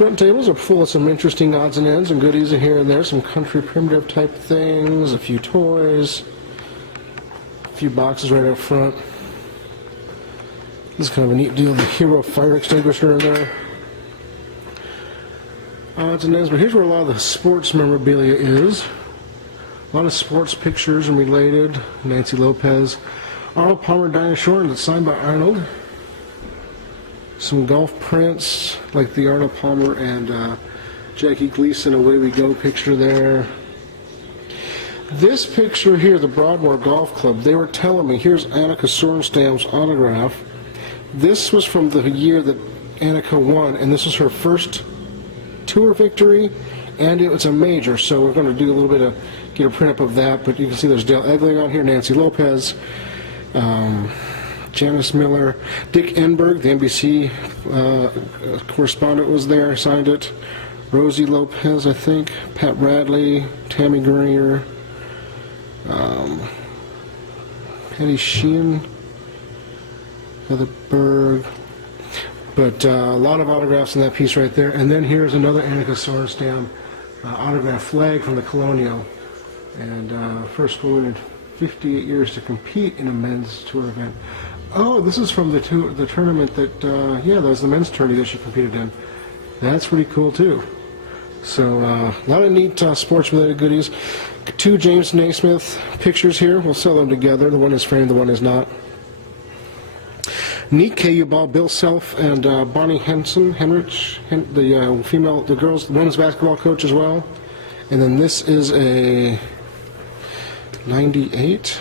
front tables are full of some interesting odds and ends and goodies in here and there. Some country primitive type things, a few toys, a few boxes right up front. This is kind of a neat deal. The Hero fire extinguisher in there. Odds and ends, but here's where a lot of the sports memorabilia is. A lot of sports pictures and related. Nancy Lopez. Arnold Palmer Dinosaur that's signed by Arnold. Some golf prints like the Arnold Palmer and Jackie Gleason Away We Go picture there. This picture here, the Broadmoor Golf Club, they were telling me, here's Annika Sorenstam's autograph. This was from the year that Annika won, and this was her first tour victory, and it was a major, so we're going to do a little bit of, get a print up of that, but you can see there's Dale Egling on here, Nancy Lopez, Janice Miller, Dick Enberg, the NBC correspondent was there, signed it, Rosie Lopez, I think, Pat Bradley, Tammy Greer, Patty Sheehan, Heather Berg, but a lot of autographs in that piece right there. And then here's another Annika Sorenstam autograph flag from the Colonial, and first woman in 58 years to compete in a men's tour event. Oh, this is from the tournament that, yeah, that was the men's tourney that she competed in. That's pretty cool too. So a lot of neat sports-related goodies. Two James Naismith pictures here. We'll sell them together. The one is framed, the one is not. Neat KU ball. Bill Self and Bonnie Henrich, the girls, the women's basketball coach as well. And then this is a 98.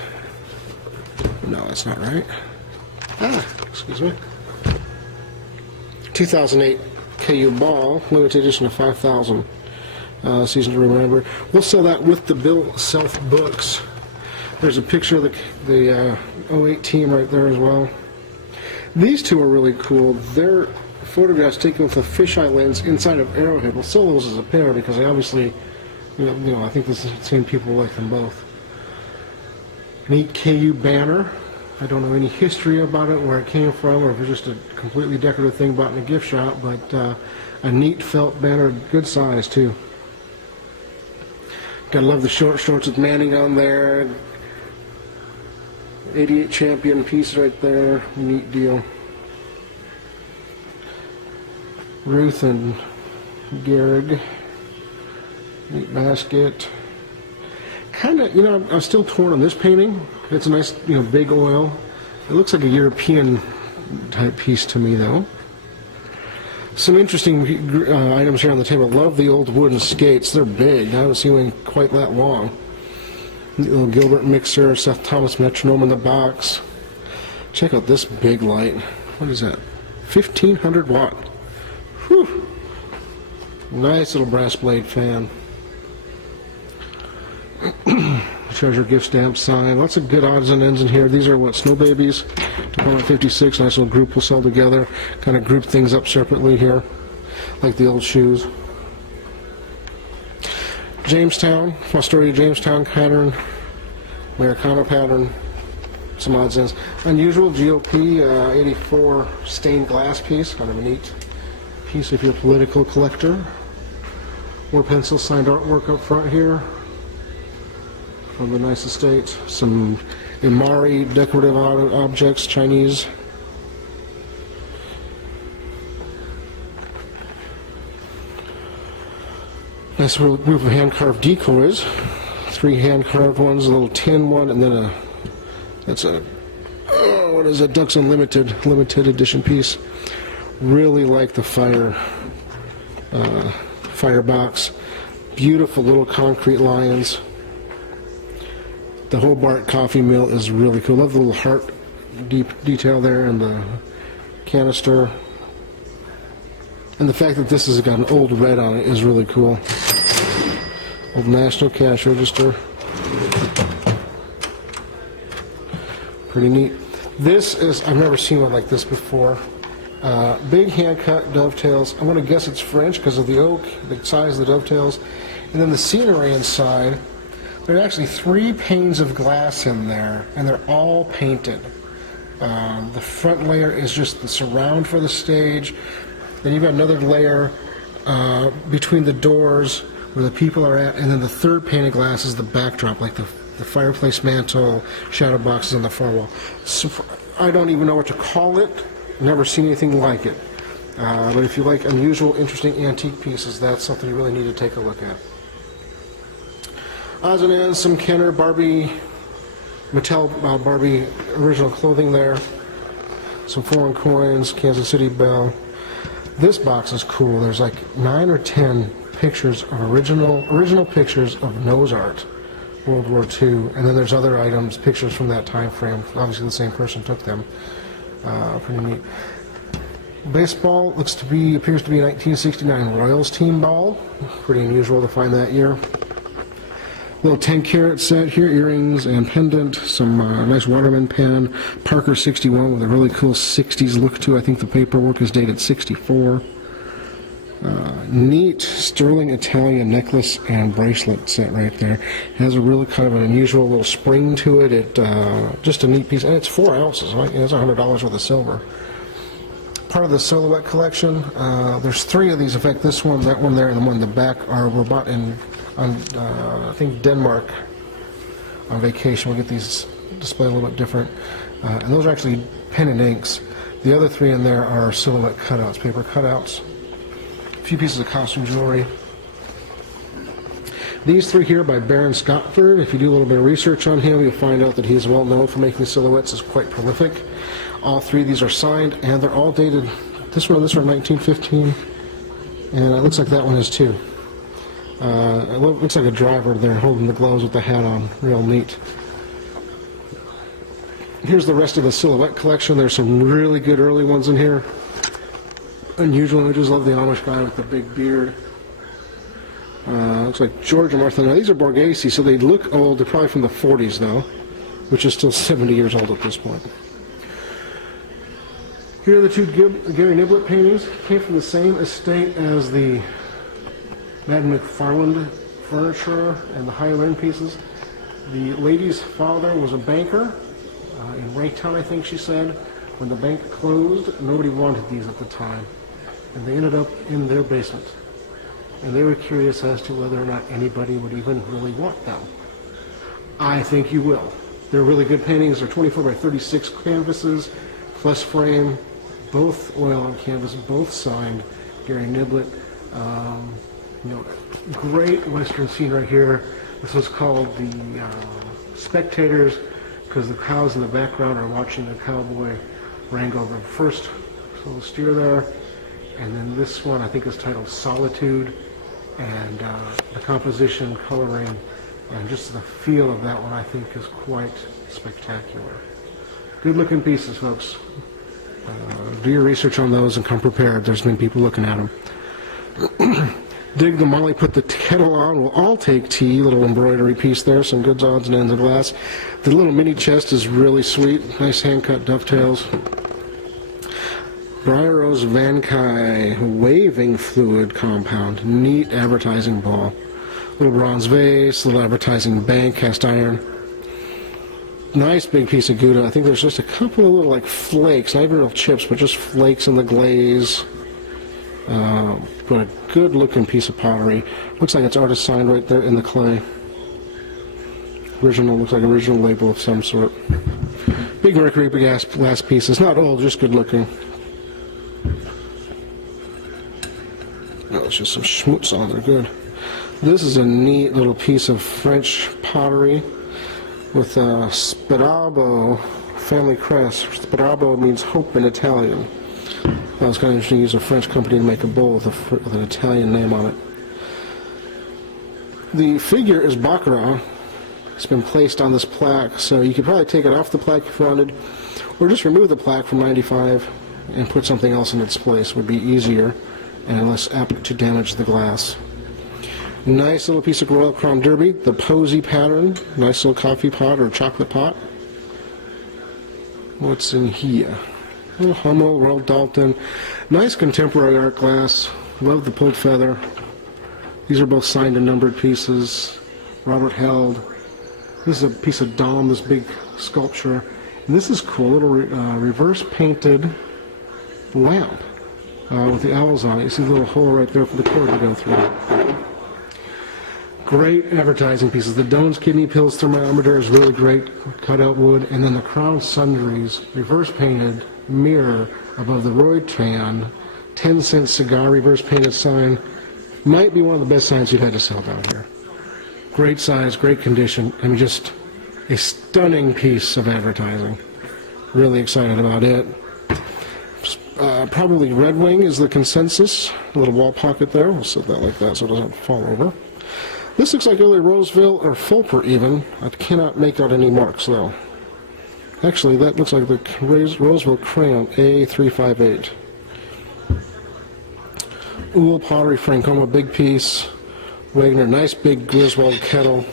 No, that's not right. Excuse me. 2008 KU ball, limited edition of 5,000. Season to remember. We'll sell that with the Bill Self books. There's a picture of the 08 team right there as well. These two are really cool. They're photographs taken with a fisheye lens inside of Arrowhead. We'll sell those as a pair because I obviously, I think the same people like them both. Neat KU banner. I don't know any history about it, where it came from, or if it's just a completely decorative thing bought in a gift shop, but a neat felt banner, good size too. Gotta love the short shorts with Manning on there. 88 champion piece right there, neat deal. Ruth and Gehrig, neat basket. Kind of, I'm still torn on this painting. It's a nice, big oil. It looks like a European type piece to me, though. Some interesting items here on the table. Love the old wooden skates. They're big. I haven't seen one quite that long. Little Gilbert mixer, Seth Thomas metronome in the box. Check out this big light. What is that? 1500 watt. Whew. Nice little brass blade fan. Treasure gift stamp sign. Lots of good odds and ends in here. These are what, Snow Babies, Tacoma 56. Nice little group we'll sell together. Kind of group things up separately here, like the old shoes. Jamestown, Fostoria Jamestown pattern, Americana pattern, some odds and ends. Unusual GOP 84 stained glass piece, kind of a neat piece if you're a political collector. More pencil signed artwork up front here from the nice estate. Some Imari decorative objects, Chinese. Nice group of hand-carved decoys. 3 hand-carved ones, a little tin one, and then what is it? Ducks Unlimited limited edition piece. Really like the firebox. Beautiful little concrete lions. The Hobart coffee mill is really cool. Love the little heart detail there and the canister. And the fact that this has got an old red on it is really cool. Old National Cash Register. Pretty neat. This is, I've never seen one like this before. Big hand-cut dovetails. I'm going to guess it's French because of the oak, the size of the dovetails. And then the scenery inside. There are actually 3 panes of glass in there, and they're all painted. The front layer is just the surround for the stage. Then you've got another layer between the doors where the people are at, and then the third pane of glass is the backdrop, like the fireplace mantle, shadow boxes on the far wall. So I don't even know what to call it. Never seen anything like it. But if you like unusual, interesting antique pieces, that's something you really need to take a look at. Odds and ends, some Kenner Barbie, Mattel Barbie original clothing there. Some foreign coins, Kansas City Bell. This box is cool. There's like 9 or 10 pictures of original pictures of nose art, World War II, and then there's other items, pictures from that time frame. Obviously, the same person took them. Pretty neat. Baseball appears to be a 1969 Royals team ball. Pretty unusual to find that year. Little 10-carat set here, earrings and pendant, some nice Waterman pen, Parker 61 with a really cool 60s look to it. I think the paperwork is dated 64. Neat sterling Italian necklace and bracelet set right there. It has a really kind of an unusual little spring to it. Just a neat piece, and it's 4 ounces. Right? It's $100 worth of silver. Part of the silhouette collection. There's 3 of these. In fact, this one, that one there, and the one in the back were bought in I think Denmark on vacation. We'll get these displayed a little bit different. And those are actually pen and inks. The other 3 in there are silhouette cutouts, paper cutouts. A few pieces of costume jewelry. These 3 here by Baron Scottford. If you do a little bit of research on him, you'll find out that he is well known for making silhouettes. Is quite prolific. All 3 of these are signed, and they're all dated. This one 1915, and it looks like that one is too. It looks like a driver there holding the gloves with the hat on. Real neat. Here's the rest of the silhouette collection. There's some really good early ones in here. Unusual images. Love the Amish guy with the big beard. Looks like George and Martha. Now these are Borghese, so they look old. They're probably from the 40s though, which is still 70 years old at this point. Here are the 2 Gary Niblett paintings. Came from the same estate as the Madden McFarland furniture and the higher-end pieces. The lady's father was a banker in Raytown, I think she said. When the bank closed, nobody wanted these at the time, and they ended up in their basement. And they were curious as to whether or not anybody would even really want them. I think you will. They're really good paintings. They're 24 by 36 canvases, plus frame, both oil on canvas, both signed. Gary Niblett. Great western scene right here. This was called the Spectators because the cows in the background are watching a cowboy wrangle the first little steer there. And then this one I think is titled Solitude, and the composition, coloring, and just the feel of that one I think is quite spectacular. Good looking pieces, folks. Do your research on those and come prepared. There's been people looking at them. Dig the Molly Put the Kettle On. We'll all take tea. Little embroidery piece there. Some good odds and ends of glass. The little mini chest is really sweet. Nice hand-cut dovetails. Briar Rose Van Kai waving fluid compound. Neat advertising ball. Little bronze vase. Little advertising bank, cast iron. Nice big piece of Gouda. I think there's just a couple of little like flakes. Not even real chips, but just flakes in the glaze. But a good looking piece of pottery. Looks like it's artist signed right there in the clay. Original, looks like original label of some sort. Big mercury, big glass piece. It's not old, just good looking. Oh, it's just some schmutz on there, good. This is a neat little piece of French pottery with a Sperabo family crest. Sperabo means hope in Italian. That was kind of interesting to use a French company to make a bowl with an Italian name on it. The figure is Baccarat. It's been placed on this plaque, so you could probably take it off the plaque if you wanted, or just remove the plaque from 95 and put something else in its place. Would be easier and less apt to damage the glass. Nice little piece of Royal Crown Derby, the Posy pattern. Nice little coffee pot or chocolate pot. What's in here? Little Hummel, Royal Dalton. Nice contemporary art glass. Love the pulled feather. These are both signed and numbered pieces. Robert Held. This is a piece of Dom, this big sculpture. And this is cool, little reverse painted lamp. with the owls on it. You see the little hole right there for the cord to go through. Great advertising pieces. The Doan's Kidney Pills thermometer is really great, cut out wood, and then the Crown Sundries reverse painted mirror above the Roy Tran 10-cent cigar reverse painted sign. Might be one of the best signs you've had to sell down here. Great size, great condition, and just a stunning piece of advertising. Really excited about it. Probably Red Wing is the consensus. A little wall pocket there. We'll set that like that so it doesn't fall over. This looks like either Roseville or Fulper even. I cannot make out any marks though. Actually, that looks like the Roseville crayon A358. Uhl Pottery Francoma, big piece. Wagner, nice big Griswold kettle.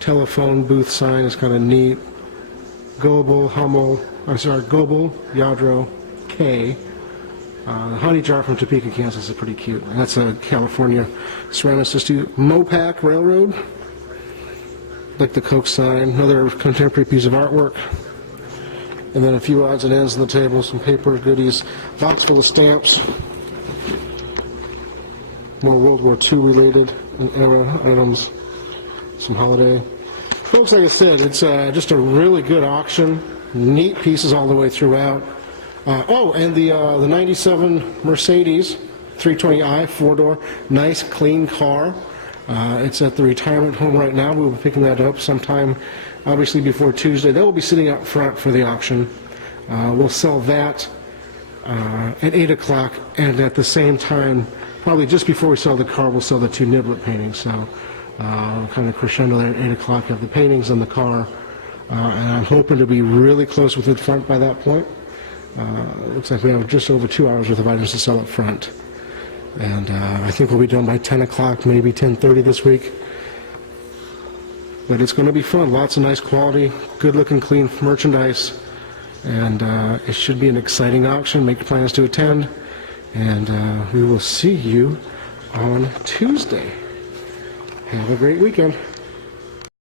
Telephone booth sign is kind of neat. Goebel, Goebel, Yadro, K. The honey jar from Topeka, Kansas is pretty cute. And that's a California ceramicist. Mopac Railroad. Like the Coke sign. Another contemporary piece of artwork. And then a few odds and ends on the table. Some paper, goodies. Box full of stamps. More World War II related era items. Some holiday. Folks, like I said, it's just a really good auction. Neat pieces all the way throughout. And the 97 Mercedes 320i 4-door, nice clean car. It's at the retirement home right now. We'll be picking that up sometime, obviously before Tuesday. That will be sitting out front for the auction. We'll sell that at 8 o'clock, and at the same time, probably just before we sell the car, we'll sell the 2 Niblet paintings. So kind of crescendo there at 8 o'clock. Have the paintings and the car, and I'm hoping to be really close with the front by that point. Looks like we have just over 2 hours worth of items to sell up front. And I think we'll be done by 10 o'clock, maybe 10:30 this week. But it's going to be fun. Lots of nice quality, good-looking, clean merchandise. And it should be an exciting auction. Make plans to attend. And we will see you on Tuesday. Have a great weekend.